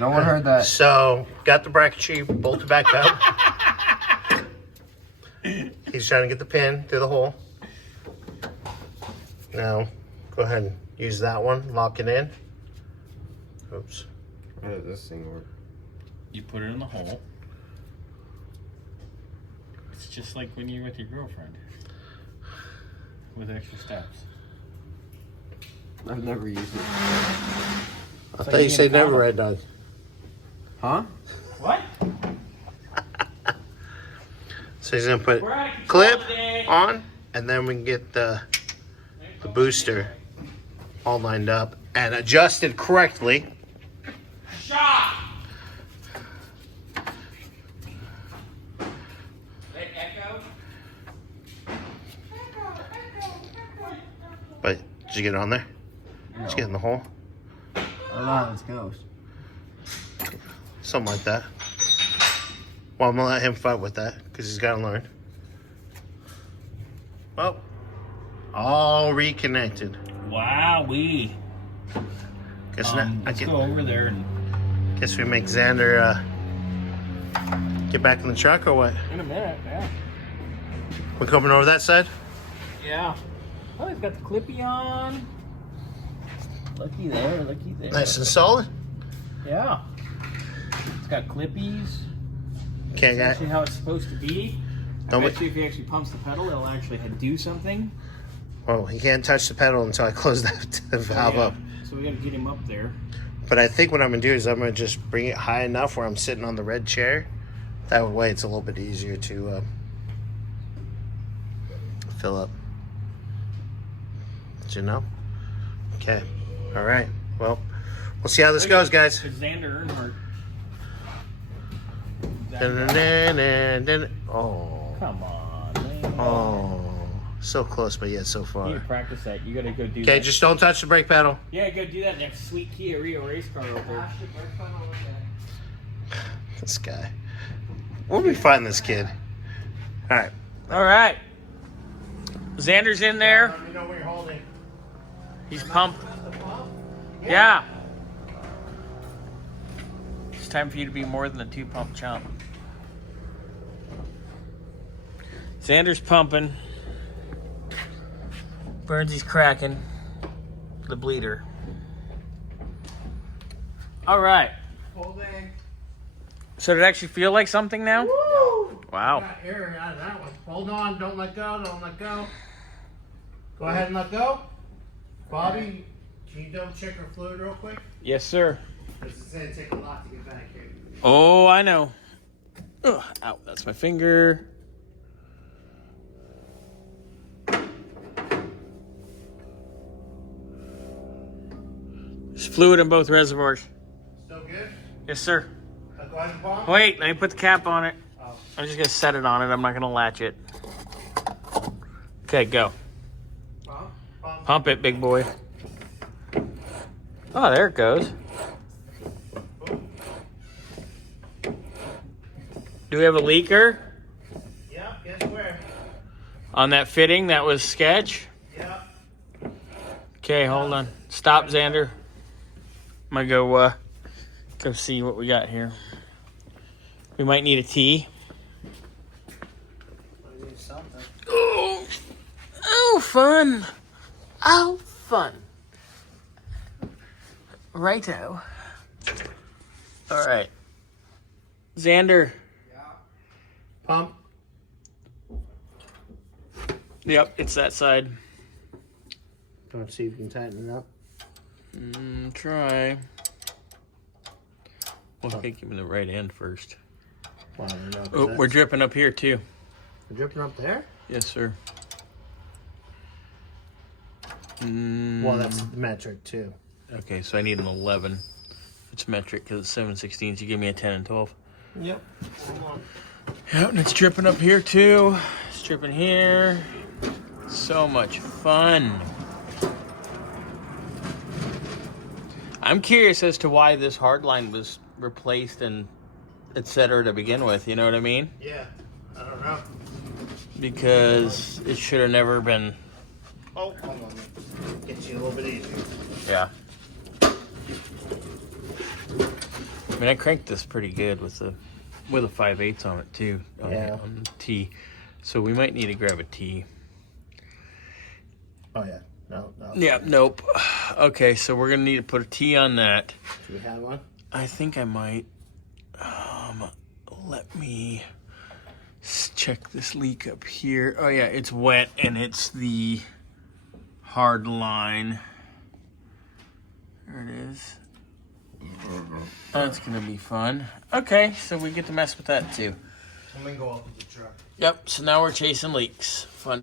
No one heard that. So, got the bracket sheet bolted back up. He's trying to get the pin through the hole. Now, go ahead and use that one. Lock it in. Oops. How does this thing work? You put it in the hole. It's just like when you're with your girlfriend. With extra steps. I've never used it. I thought you said never, Red Dog. Huh? What? So he's gonna put clip on, and then we can get the booster all lined up and adjusted correctly. Shot! Echo? But did you get it on there? No. Did you get in the hole? I don't know how this goes. Something like that. Well, I'm gonna let him fight with that because he's gotta learn. Well, all reconnected. Wowee. Guess now, Let's go over there and guess we make Xander get back in the truck or what? in a minute, yeah. We're coming over that side? Yeah. Oh, he's got the clippy on. Looky there, looky there. Nice and solid. Yeah. It's got clippies. Okay, That's actually how it's supposed to be. I Don't bet you if he actually pumps the pedal, it'll actually do something. Well, he can't touch the pedal until I close that valve up. So we got to get him up there. But I think what I'm gonna do is I'm gonna just bring it high enough where I'm sitting on the red chair. That way it's a little bit easier to fill up. Did you know? Okay. All right. Well, we'll see how this goes, guys. It's Xander Earnhardt. Oh. Come on, man. Oh. So close, but yet so You need far. to practice that. You got to go do that. Okay, just don't touch the brake pedal. Yeah, go do that next sweet Kia Rio race car over there. This guy. Where'd we find this kid? All right. All right. Xander's in there. Let me know where you're holding. He's pumped. Yeah. It's time for you to be more than a 2-pump chump. Xander's pumping. Burnsy's cracking the bleeder. All right. Holding. So did it actually feel like something now? Woo! Wow. Got air out of that one. Hold on. Don't let go. Don't let go. Go ahead and let go. Bobby, can you double check our fluid real quick? Yes, sir. Because it's going to take a lot to get back here. Oh, I know. Ugh, ow, that's my finger. There's fluid in both reservoirs. Still good? Yes, sir. Go ahead and pump. Wait, let me put the cap on it. Oh. I'm just going to set it on it. I'm not going to latch it. Okay, go. Pump. Pump. Pump it, big boy. Oh, there it goes. Do we have a leaker Yep, guess where? on that fitting that was sketch? Yep. Okay, hold on. Stop, Xander. I'm gonna go see what we got here. We might need a T. I need something. Oh, fun. Oh, fun. Righto. All right. Xander. Pump. Yep, it's that side. Let's see if you can tighten it up. Try. Well, I think give me the right end first. Well, I don't know. Oh, we're dripping up here too. We're dripping up there? Yes, sir. Well, that's metric too. Okay, so I need an 11. It's metric because it's 7/16. You give me a 10 and 12. Yep. Hold on. Yep, and it's dripping up here too. It's dripping here. So much fun. I'm curious as to why this hard line was replaced and et cetera to begin with. You know what I mean? Yeah. I don't know. Because it should have never been. Oh, hold on. Get you a little bit easier. Yeah. mean, I cranked this pretty good with a 5/8 on it too. On the T. So we might need to grab a T. Oh yeah. No. Yeah. Nope. Okay, so we're gonna need to put a T on that. Do we have one? I think I might. Let me check this leak up here. Oh yeah, it's wet and it's the hard line. There it is. That's gonna be fun. Okay, so we get to mess with that too. I'm gonna go up with the truck. Yep, so now we're chasing leaks. Fun.